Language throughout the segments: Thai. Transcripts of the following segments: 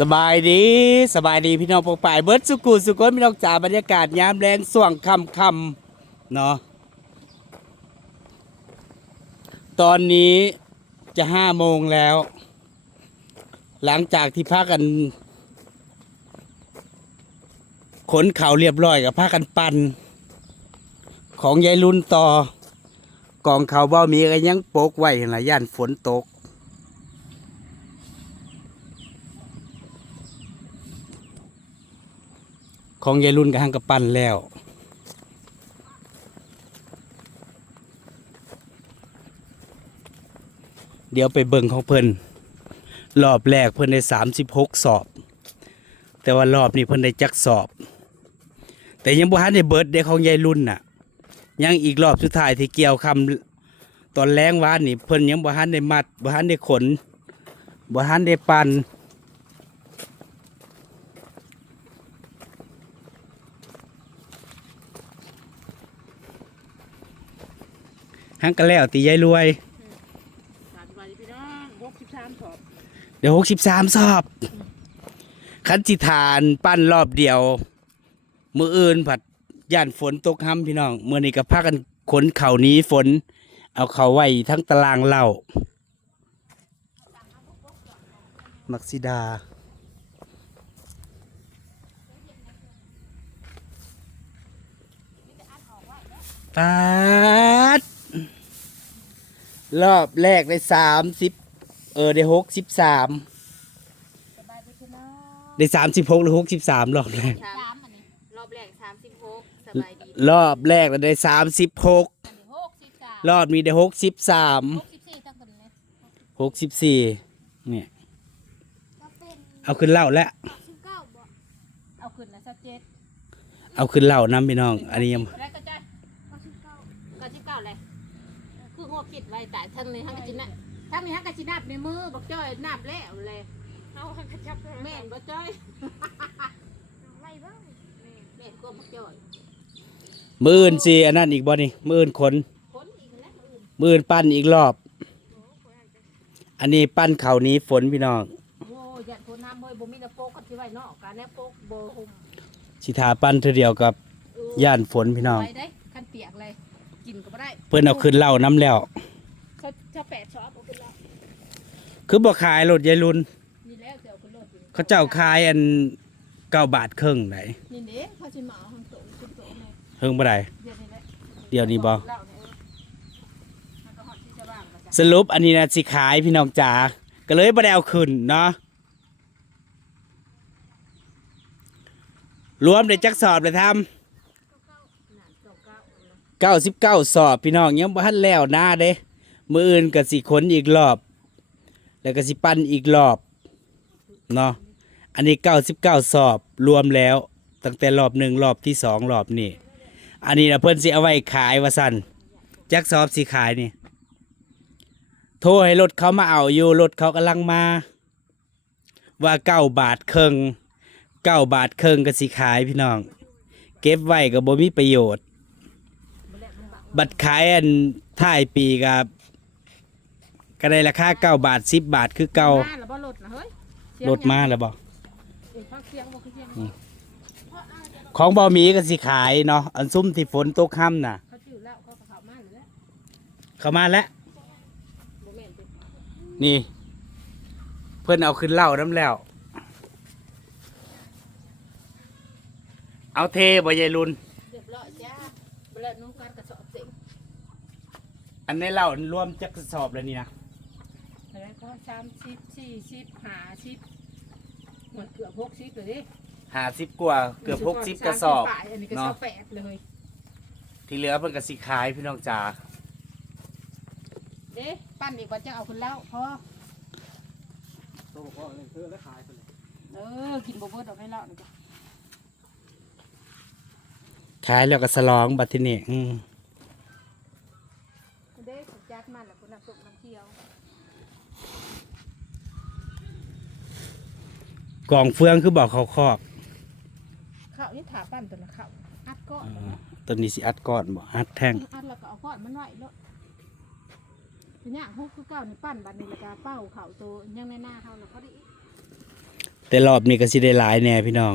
สบายดีสบายดีพี่น้องปกป่ายเบิร์ดสุกุสุกนพี่น้องจ๋าบรรยากาศยามแรงส่วงคำคำเนาะตอนนี้จะห้าโมงแล้ว หลังจากที่พากัน ขนเข่าเรียบร้อยกับพากันปัน ของยายรุ่นต่อกองเขาวบ่มีก็ยังโปกไว้หลายย่านฝนตก ของยายรุ่นกับห้างกับปั้นแล้วเดี๋ยวไปเบิ่งของเพิ่นรอบแรกเพิ่นได้สามสิบหกสอบ แต่ว่ารอบนี้เพิ่นได้จักสอบ แต่ยังบ่ทันได้เบิดเด็กของยายรุ่นน่ะ ยังอีกรอบสุดท้ายที่เกี่ยวคำตอนแรงวานนี่เพิ่นยังบ่ทันได้มัดบ่ทันได้ขนบ่ทันได้ปัน หังกันแล้วตียายรวย สามวันพี่น้องหกสิบสามสอบเดี๋ยวหกสิบสามสอบคันจิทานปั้นรอบเดียว มืออื่นผัดย่านฝนตกห้ำพี่น้องเมื่อนี้ก็พากันขนเข่าหนี้ฝน เอาเข่าไว้ทั้งตารางเหล่ามักซิดาปาด รอบแรกได้สามสิบเออได้หกสิบสามสบายดีพี่น้องได้สามสิบหกหรือหกสิบสามรอบแรก สามอันนี้รอบแรกสามสิบหกสบายดีรอบแรกเราได้สามสิบหกอันนี้หกสิบสามรอบนี้ได้หกสิบสามหกสิบสี่ตั้งแต่นี้ หกสิบสี่เนี่ยก็เป็นเอาขึ้นเหล่าแล้วสิบเก้าบ่เอาขึ้นนะสักเจ็ดเอาขึ้นเหล่าน้ำพี่น้อง อันนี้ยังแล้วก็จะเก้าสิบเก้าเก้าสิบเก้าเลยคือหัวคิดไว้แต่ ทั้งนี้ทั้งกะจินะทั้งนี้ทั้งกะจินับในมือบอกจ้อยนับแล้วเลยเอากระจับแม่นบ่จ้อยไม่บ้างแม่นก็บอกจ้อยมืออื่นสิอันนั้นอีกบ่นี่มืออื่นขนคนอีกแล้วอื่นมืออื่นปั้นอีกรอบ อันนี้ปั้นเข่าหนี้ฝนพี่น้องโอ้ยยันคนน้ำเฮ้ยบ่มีแต่โป๊กก็สิไว้นอกกันแน่โป๊กโบหุมสิทาปั้นเธอเดียวกับย่านฝนพี่น้องไว้ได้คันเปียกเลยกินก็บ่ได้เพื่อนเอาขึ้นเหล่าน้ำแล้วเขา จะแปดช็อปเอาขึ้นแล้วคือบ่ขายรถยายรุนนี่แล้วเดี๋ยวขึ้นรถอยู่เขาเจ้าขายอันเก้าบาทครึ่งไหนนี่เด้เขาสิมาเอาข้างโต๊ะขึ้นโต๊ะเลยเพิ่งบ่ได้เดี๋ยวนี้แหละเดี๋ยวนี้บ่เล่าเนี่ยเออมันก็ฮอดที่จะว่างมาจ้ะสรุปอันนี้นะสิขายพี่น้องจ๋าก็เลยบ่ได้เอาขึ้นเนาะรวมได้จักสอบเลยทำนั่นเก้าเก้าเอาละเก้าสิบเก้าสอบพี่น้องยังบ่ทันแล้วหน้าเด้ มืออื่นก็สิขนอีกรอบ แล้วก็สิปั้นอีกรอบเนาะอันนี้เก้าสิบเก้าสอบรวมแล้ว ตั้งแต่รอบหนึ่งรอบที่สองรอบนี่อันนี้นะเพิ่นสิเอาไว้ขายว่าสั่นจักสอบสิขายนี่โทรให้รถเขามาเอาอยู่รถเขากำลังมา ว่าเก้าบาทเครึ่งเก้าบาทเครึ่งก็สิขายพี่น้อง เก็บไว้ก็บ่มีประโยชน์บ่แล้วมันบักบัตรขายอันท้ายปีกับ ก็ได้ราคาเก้าบาทสิบบาทคือเก่ามาแล้วบ่รถนะเฮ้ยเสียงลดมาแล้วบอกเอ้ยฟังเสียงบ่คือเสียงอืมของบอมีก็สิขายเนาะอันซุ่มที่ฝนตกค่ำน่ะ เขาจื้อแล้วเขาก็เข้ามาอยู่แล้วเข้ามาแล้ว บ่แม่นตินี่ เพื่อนเอาขึ้นเหล่าน้ำแล้ว เอาเทบ่ยายรุน เรียบร้อยจ้าบ่แล้วนุ่งการกระสอบเสร็จอันในเหล่ารวมจักกระสอบเลยนี่นะ แล้วก็สามสิบสี่สิบห้าสิบหมดเกือบหกสิบเลยดิหาสิบกว่าเกือบหกสิบกระสอบสามสิปลายอันนี้ก็เนาะสอบแปดเลยที่เหลือเพิ่นก็สิขายพี่น้องจ๋าเด้ปั้นอีกว่าจะเอาคนแล้วพอเออกินบ่เบิดเอาให้แล้วนี่จ้ะขายแล้วก็สลองบัดทีนี้อืม เด้สุดจัดมันแล้วคนน้ำส้มน้ำเคียว กองเฟืองคือบอกเขาคอกข้าวนี่ถาปั้นตัวละข้าวอัดก้อนอ่าตัวนี้สิอัดก้อนบ่อัดแท่งอัดแล้วก็เอาก้อนมันไว้แล้วเป็นอย่างหกคือเก้านี่ปั้นบัดนี้แล้วก็เป้าข้าวตัวยังในหน้าเขาแล้วเขาได้อีกแต่รอบนี้ก็สิได้หลายแน่พี่น้อง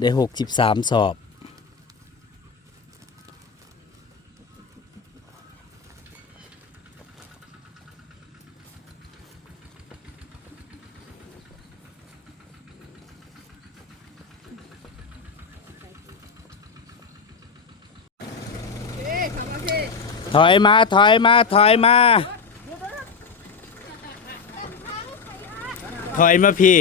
ได้หกสิบสามสอบ ถอยมาถอยมาถอยมา ถอยมาพี่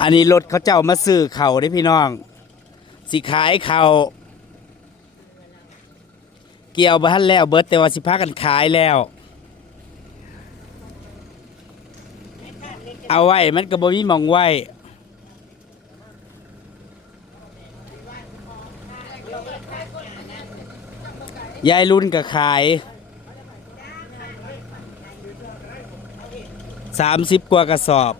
อันนี้รถเขาเจ้ามาซื้อเขาได้พี่น้อง สิขายเขาเกี่ยวบ้านแล้วเบิดแต่ว่าสิพากันขายแล้ว เอาไว้มันก็บ่มีหมองไว้ยายรุ่นก็ขายสามสิบกว่ากระสอบ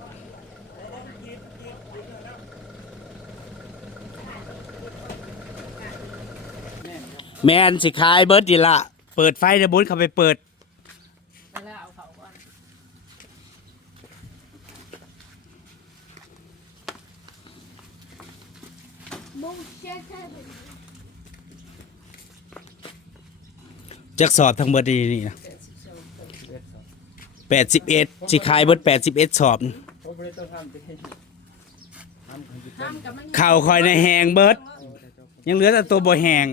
แมนสิขายเบิร์ดดีละ เปิดไฟนะบุญเข้าไปเปิด ไปแล้วเอาเขาก่อน จักสอบทั้งเบิดนี่นี่นะแปดสิบเอ็ดสิขายเบิดแปดสิบเอ็ดสอบข่าวคอยในแหงเบิด ยังเหลือแต่ตัวบ่แห่ง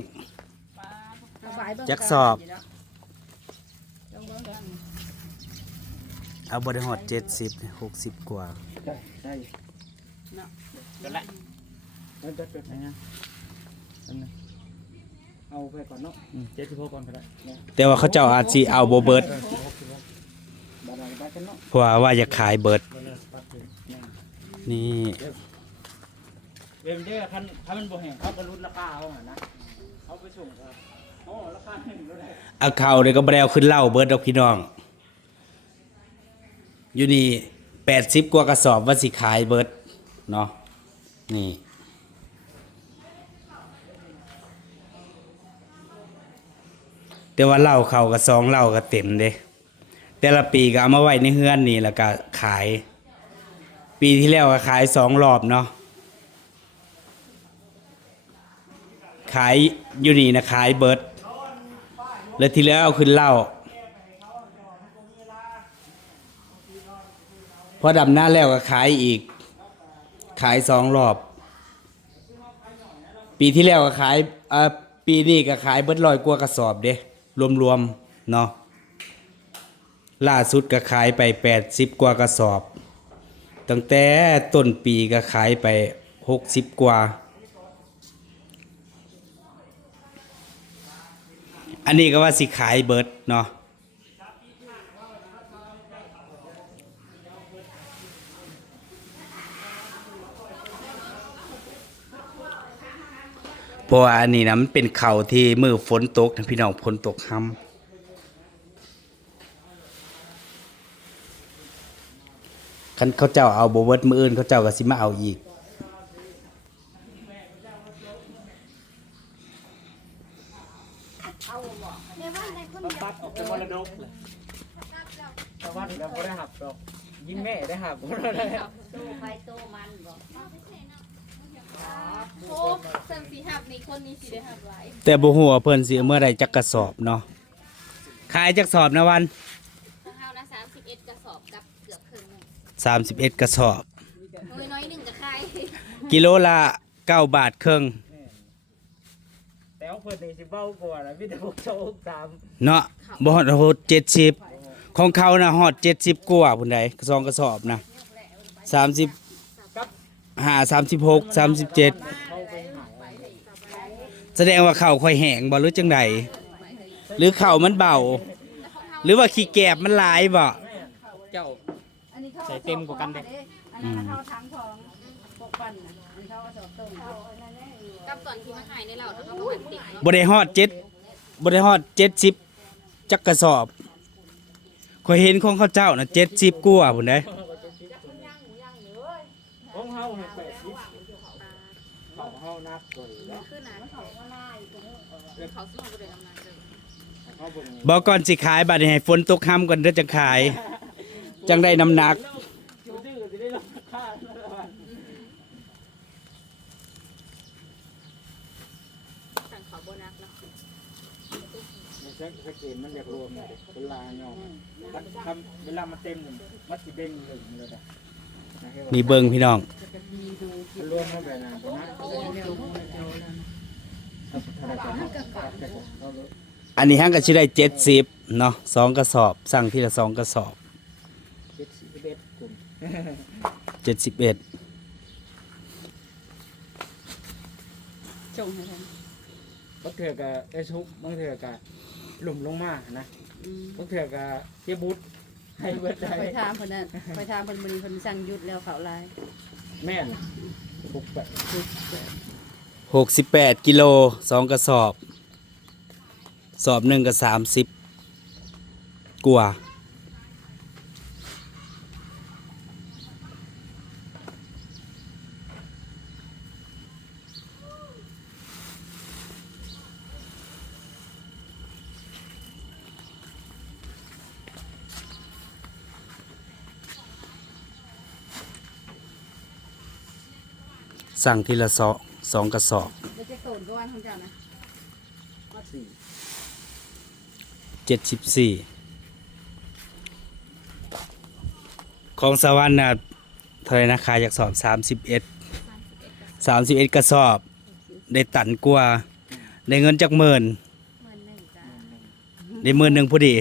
จักสอบ เอาบริหอดเจ็ดสิบหกสิบกว่าได้ได้ เดี๋ยวละแล้วจะเกิดไหนนะอันนั้นเอาไปก่อนเนาะเจ็ดสิบหกก่อนก็ได้เนาะแต่ว่าเขาเจ้าอาจสิเอาโบเบิร์ดบาดาลได้กันเนาะเพราะว่าว่าจะขายเบิร์ดปัดเลยเนี่ยนี่เว็บเด้อคันคันมันบ่แห้งเขาก็ลดราคาเอาหั่นนะเขาไปส่งครับโอ้ราคาหนึ่งเลยเอาเข่าเลยก็บรเอาขึ้นเหล่าเบิร์ดดอกพี่น้อง อยู่นี่แปดสิบกว่ากระสอบว่าสิขายเบิร์ดเนาะนี่ แต่ว่าเหล่าเขาก็สองเหล่าก็เต็มเด้แต่ละปีก็เอามาไว้ในเฮือนนี่แล้วก็ขาย ปีที่แล้วก็ขายสองรอบเนาะขายอยู่นี่นะขายเบิร์ดแล้วที่แล้วเอาขึ้นเหล่าพอดำหน้าแล้วก็ขายอีก ขายสองรอบ ปีที่แล้วก็ขายอ่อปีนี้ก็ขายเบิร์ดลอยกว่ากระสอบเด้ รวมๆเนาะล่าสุดก็ขายไปแปดสิบกว่ากระสอบ ตั้งแต่ต้นปีก็ขายไปหกสิบกว่า อันนี้ก็ว่าสิขายเบิดเนาะ เพราะว่าอันนี้นะมันเป็นเข่าที่มือฝนตกนะพี่น้องฝนตกห้ำคันเขาเจ้าเอาโบเวิร์ดมืออื่นเขาเจ้าก็สิมาเอาอีก ตัดออกเป็นมรดกเลยชาวบ้านเราไม่ได้หับหรอกยิ่งแม่ได้หับก็ได้ ตู้ไฟตู้มันบอก โอ้เสริมสีหับนี่คนนี้สีได้หับไว้ แต่บ่ฮู้ว่าเพิ่นสิเอาเมื่อใดจักกระสอบเนาะขายจักสอบนะวันของเฮานะ31กระสอบกับเกือบครึ่งหนึง31กระสอบ น้อยน้อยหนึงก็ขายกิโลละ9บาทครึ่งแต่ว่าเพิ่นนี่สิเบ้ากว่านะพี่แต่พวกโชคตามเนาะบ่ฮอดฮอด70ของเขานะฮอด70กว่าพุ่นใดกระสองกระสอบนะ30 5 36 37เข้าไปหาย แสดงว่าข้าวค่อยแห้งบ่หรือจังไดหรือข้าวมันเบา หรือว่าขี้แกบมันหลายบ่เจ้าอันนี้เขาใส่เต็มกว่ากันเด้ อันนั้นเขาทั้งของปกปันน่ะอันนี้เขาก็สอบต้มเขาอันนั้นแหละกับตอนที่มาหายในเราแล้วก็ประมาณติดบ่ได้ฮอด7บ่ได้ฮอด70จักกระสอบข่อยเห็นของเขาเจ้าน่ะ70กว่าพุ่นใด ของเฮา ให้แปดสิบเขาเฮานักกว่าอยู่แล้ว คือหนาเขาก็ไล่ เขาสู้กับเด็กกำลังเดินเขาเบิ่งบอกก่อนสิขายบัดนี้ให้ฝนตกค่ำก่อนเด้อจะขาย จังได้น้ำหนักชื่อชื่อสิได้ราคาแล้วล่ะสั่งเขาโบนัสเนาะมันสักสักเกณฑ์มันอยากรวมเลยเวลาเนาะมันทำเวลามันเต็มหนึ่งมันสิเด้งหนึ่งเลยนะนะให้ว่านี่เบิ่งพี่น้อง มันรวมเข้าไปนะประมาณ อะไรกันนะเอาเลยอันนี้ฮังก็สิได้70เนาะสองกระสอบ สั่งทีละสองกระสอบเจ็ดสิบเอ็ดกลุ่ม71จงให้ท่านบางเถื่อกับไอ้ชุบบางเถื่อกับหลุมลงมานะอืมบางเถื่อกับเทียบุตรให้เบิดได้ไปถามเพิ่นน่ะไปถามเพิ่นมื้อนี้เพิ่นสั่งหยุดแล้วเขาลายแม่นบุกไป 68กิโลสองกระสอบ สอบหนึ่งก็30กว่าสั่งทีละสอง สองกระสอบแล้วจะโตนก็วันของเจ้านะสี่เจ็ดสิบสี่ของสวรรค์น่ะเท่าไหรนะขายจากสอบสามสิบเอ็ดสามสิบเอ็ดกระสอบ ได้ตันกว่า ได้เงินจากหมื่นเงินหนึ่งจ้าได้หมื่นหนึ่งพอดี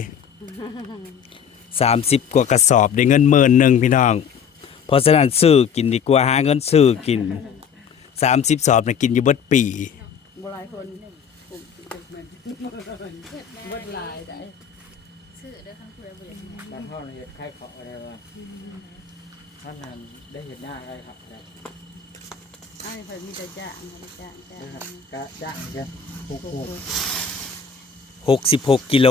สามสิบกว่ากระสอบ ได้เงินหมื่นหนึ่งพี่น้อง เพราะฉะนั้นซื้อกินดีกว่าหาเงินซื้อกิน สามสิบสอบนะกินอยู่เบิดปีบ่หลายคนกลุ่มกลุ่มมันเบิดหลายได้ชื่อเด้อข้างคุยบุรีบ้านห้องเห็ดไข่เขาอะไรวะท่านนั้นได้เห็นหน้าอะไรครับอะไรอ้ายเพิ่นมีแต่จ้างเขาได้จ้างจ้างนะครับกะจ้างจะหกหกหกสิบหกกิโล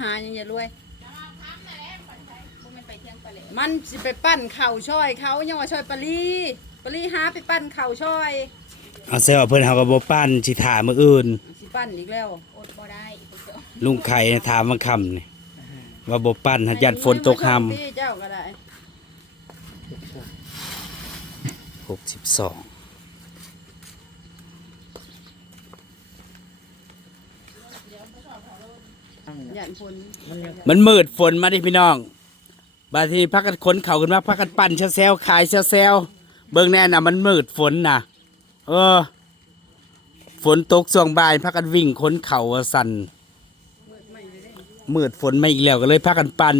หายังอย่ารวย มันสิไปปั้นเข่าช่อยเขายังว่าช่อยปลาลีปลาลีหาไปปั้นเข่าช่อยเอาเซลล์เพื่อนเขาก็บปั้นสิถามมืออื่น สิปั้นอีกแล้วอดบ่ได้ลุงไข่ถามมาคำนี่ว่าบปั้นหัดยัดฝนตกหำเาก็ได้ 62 ยันฝนมันยังมันมืดฝนมาดิพี่น้อง บางทีพักกันขนเข่าขึ้นมาพักกันปั่นเซลขายเซลเบิ่งแน่น่ะ มันมืดฝนน่ะ เออ ฝนตกช่วงบ่ายพักกันวิ่งขนเข่าว่าสั่นมืดฝนมาอีกแล้วก็เลยพักกันปั่น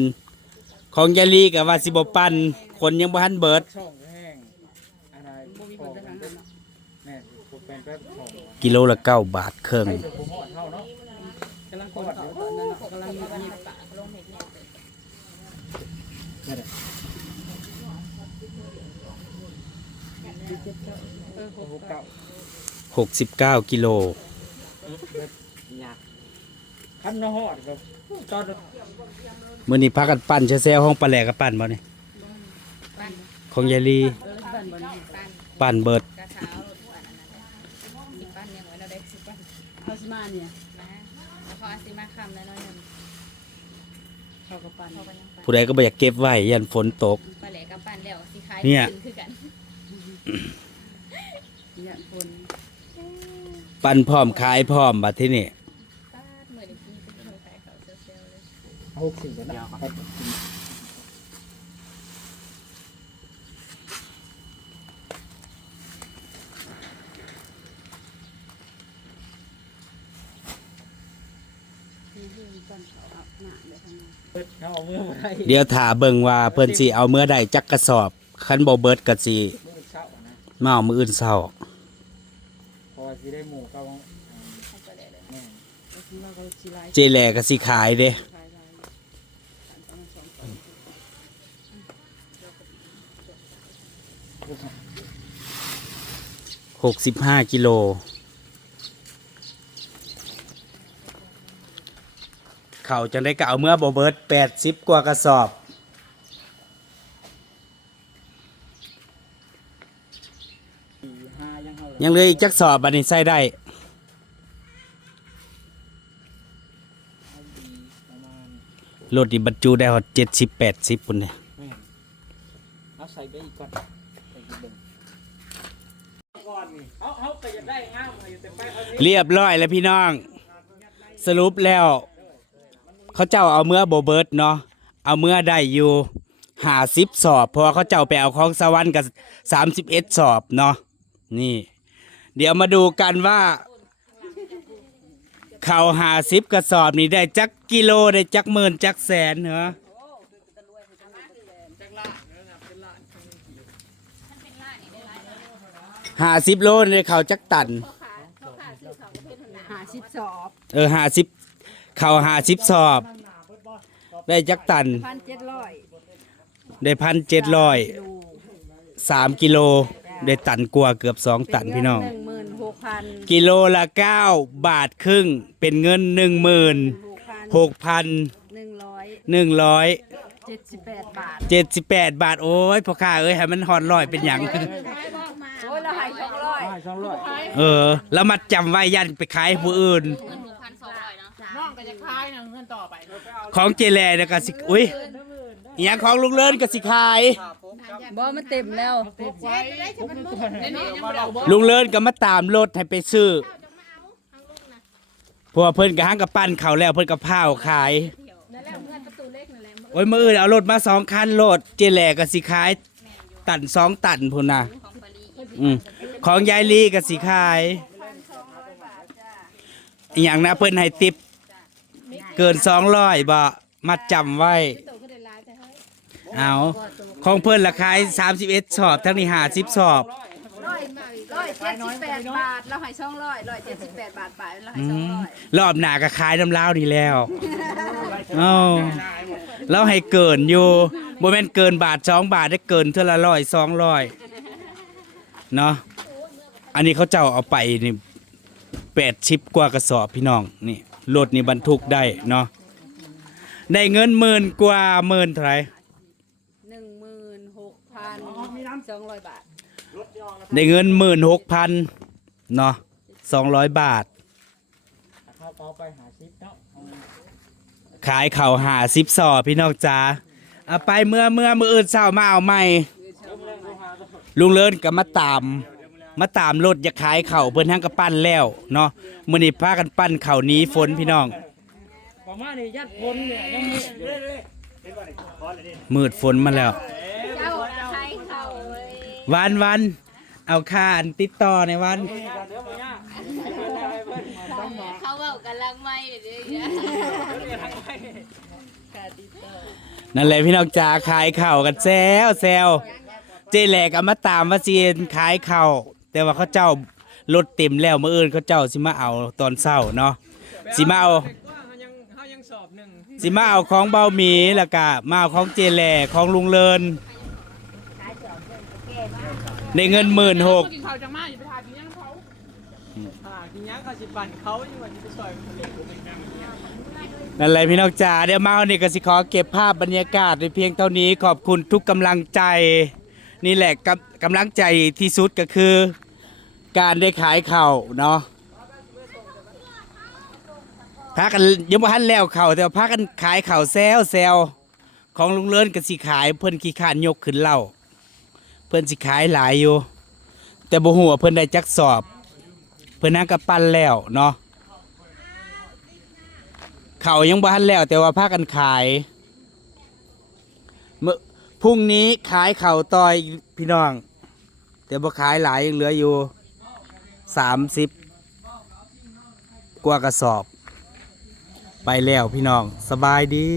ของยายลีกับว่าสิบปั่นคนยังบ่ทันเบิด ช่องแห้งอะไรบ่มีขคอนงจะทางนั้นเนาะแม่ผมเป็นแป๊บของกิโลละเก้าบาทเครื่องให้เดี๋ยวผมหอดเท่าเนาะกำลังกอดอยู่ ตอนนั้นเนาะกำลังมีมีปะลงเห็ดเนี่ยนี่แหละเออโอ้โหเก่าหกสิบเก้ากิโลอยากคันนหอดครับตอนมื่อนี้พักกันปั่นเซลห้องปลาแหลกกับปั่นบ่เนี่ยปั้นของยายลีเออบ้านบ่นี่ปั้นปั่นเบิดกระเช้ารถปั้นอันนั้นแหละสิปั้นยังไว้เราได้สิปั้นเอาสิมาเนี่ยนะแล้วพออาซิมาคำแล้วน้อยหนึ่ง เขาก็ปั่นพอไปยังปั้นผู้ใดก็บ่อยากเก็บไว้ยันฝนตก ปลาแหลกกับปั้นแล้วสิขายเนี่ย ขึ้นคือกันหยันฝนปั่นพร้อมขายพร้อมบัดที่นี่ป้าดเหมือนในที่เป็นคนขายเขาเซลล์เลย หกสี่แล้วครับ ที่ที่ปั่นเขาอาบน้ำเดี๋ยวทางนั้น เขาเอามือมาได้เดี๋ยวถาเบิ่งว่าเพิ่นสิเอาเมื่อใดจักกระสอบคันบ่เบิดก็สิมือเช้านะมาเอามื้ออื่นเช้าพอสิได้หมูก็ให้ปลาแหลกเลยแม่แล้วทีเราก็สิไล่เจแลก็สิขายเด้ขายไล่ปั่นประมาณสองคนหกสิบห้ากิโล ขาจังได้ก็เอาเมื่อบ่เบิดแปดสิบกว่ากระสอบสี่ห้ายังเท่าไหร่ยังเหลืออีกจักสอบบัดนี้ใส่ได้ประมาณรถนี่บรรจุได้หอดเจ็ดสิบแปดสิบปุ่นเนี่ยแม่นเอาใส่ไปอีกก่อนใส่อีกเบิ่งก่อนนี่เอาเอาไปจะได้งามเลยแต่ไปเอาสิเรียบร้อยแล้วพี่น้อง สรุปแล้ว เขาเจ้าเอาเมื่อโบเบิร์ตเนาะเอาเมื่อได้อยู่หาสิบสอบ เพราะว่าเขาเจ้าไปเอาของสวรรค์กับสามสิบเอ็ดสอบเนาะนี่ เดี๋ยวมาดูกันว่า เขาหาสิบกระสอบนี่ได้จักกิโลได้จักหมื่นจักแสนเหรอหาสิบโลนี่เขาจักตันหาสิบสอบ เออหาสิบ เขาหาสิบสอบ ได้จักตัน พันเจ็ดร้อยได้พันเจ็ดร้อยดูสามกิโล ได้ตันกว่าเกือบสองตันพี่น้อง หนึ่งหมื่นหกพันกิโลละเก้าบาทครึ่ง เป็นเงินหนึ่งหมื่นหกพันหกพันหนึ่งร้อยหนึ่งร้อยเจ็ดสิบแปดบาทเจ็ดสิบแปดบาท โอ้ยพ่อข้าเอ้ยให้มันหอนลอยเป็นอย่าง โอ้ยเราหายสองร้อยได้สองร้อยเออ แล้วมาจำไว้ยันไปขายให้ผู้อื่น องก็จะคายนะเงินต่อไปของเจแลเนี่ยก็สิอุ้ยอหย่างของลุงเลินก็สิขาย บ่มันเต็มแล้วเช็ดได้จะมันมืดนี่นี่ยังไม่ได้เอาบ่ลุงเลินก็มาตามรถให้ไปซื้อเพราะว่าเพิ่นก็ห้างกับปั้นเขาวแล้วเพิ่นก็พาวขายนั่นแหละเงินประตูเล็กนั่นแหละโอ้ยมื่ออื่นเอารถมาสองคันรถเจแหลก็สิขาย ตันสองตันพุ่นนะของปารีอืมของยายลีก็สิขายอหย่างนะเพิ่นให้ติป เกินสองร้อยบ่มาจำไว้ เอาของเพิ่นราคายสามสิบเอ็ดสอบทั้งนี้หาสิบสอบร้อยร้อยเจ็ดสิบแปดบาท เราใหายสองร้อยร้อยเจ็ดสิบแปดบาทไปเราใหายอืสองมร้อยรอบหน้าก็ขายน้ำลาวนี่แล้วเอ้าเราให้เกินอยู่บ่แม่นเกินบาทสองบาทได้เกินเท่าละร้อยสองร้อยเนาะอันนี้เขาเจ้าเอาไปนี่แปดชิปกว่ากระสอบพี่น้องนี่ รถนี่บรรทุกได้เนาะได้เงินหมื่นกว่าหมื่นเท่าไหร่หนึ่งหมื่นหกพันสองร้อยบาทได้เงินหมื่นหกพันเนาะสองร้อยบาทเข้าเปาไปหาชิปเนาะเอาขายเข่าวหาสิบสอบพี่น้องจ้าเอาไปเมื่อเมื่อมืออื่นเช้ามาเอาใหม่ ลุงเลินก็มาตาม มาตามรถอยากขายเข่าเพิ่นทั้งกระปั้นแล้วเนาะมื้อนี้พากันปั้นเข่านี้ฝนพี่น้องประมาณนี้ยัดคนเนี่ยยังมีมืดฝนมาแล้วเจ้าใครเขาเลยวันวันเอาค่าอันติดต่อในวันเขาเบากำลังไม่เดี๋ยนั่นแหละพี่น้องจ๋าขายเข่ากันแซวแซวเจแหลกเอามาตามว่าเซียนขายเข่า แต่ว่าเขาเจ้ารถเต็มแล้วมื้ออื่นเขาเจ้าสิมาเอาตอนเช้าเนาะสิมาเอาเขายังเขายังสอบหนึ่งสิมาเอาของเบาหมีแล้วก็มาเอาของเจแหลของลุงเลินได้เงินหมื่นหกกินข้าวจังมาอย่าไปทานกินยังเขาอ่าทีนี้เขาสิปั่นเขาอยู่ว่าจะไปช่วยคนอื่นคนหนึ่งนะนั่นแหละพี่น้องจ๋าเดี๋ยวมาเอานี่ก็สิขอเก็บภาพบรรยากาศในเพียงเท่านี้ขอบคุณทุกกำลังใจ นี่แหละกำ กำลังใจที่สุดก็คือ การได้ขายเข่าเนาะพากันยังบ่ทันแล้วเข่าแต่ว่าพากันขายเข่าแซวแซวของลุงเลินก็สิขายเพิ่นขี้ขานยกขึ้นเล่าเพิ่นสิขายหลายอยู่ แต่บ่ฮู้ว่าเพิ่นได้จักสอบ เพิ่นนั่งกับปั้นแล้วเนาะเขายังบ้านแล้ว แต่ว่าพากันขายเมื่อพรุ่งนี้ขายเข่าต่อยพี่น้อง แต่บ่ขายหลายยังเหลืออยู่สามสิบกว่ากระสอบ ไปแล้วพี่น้องสบายดี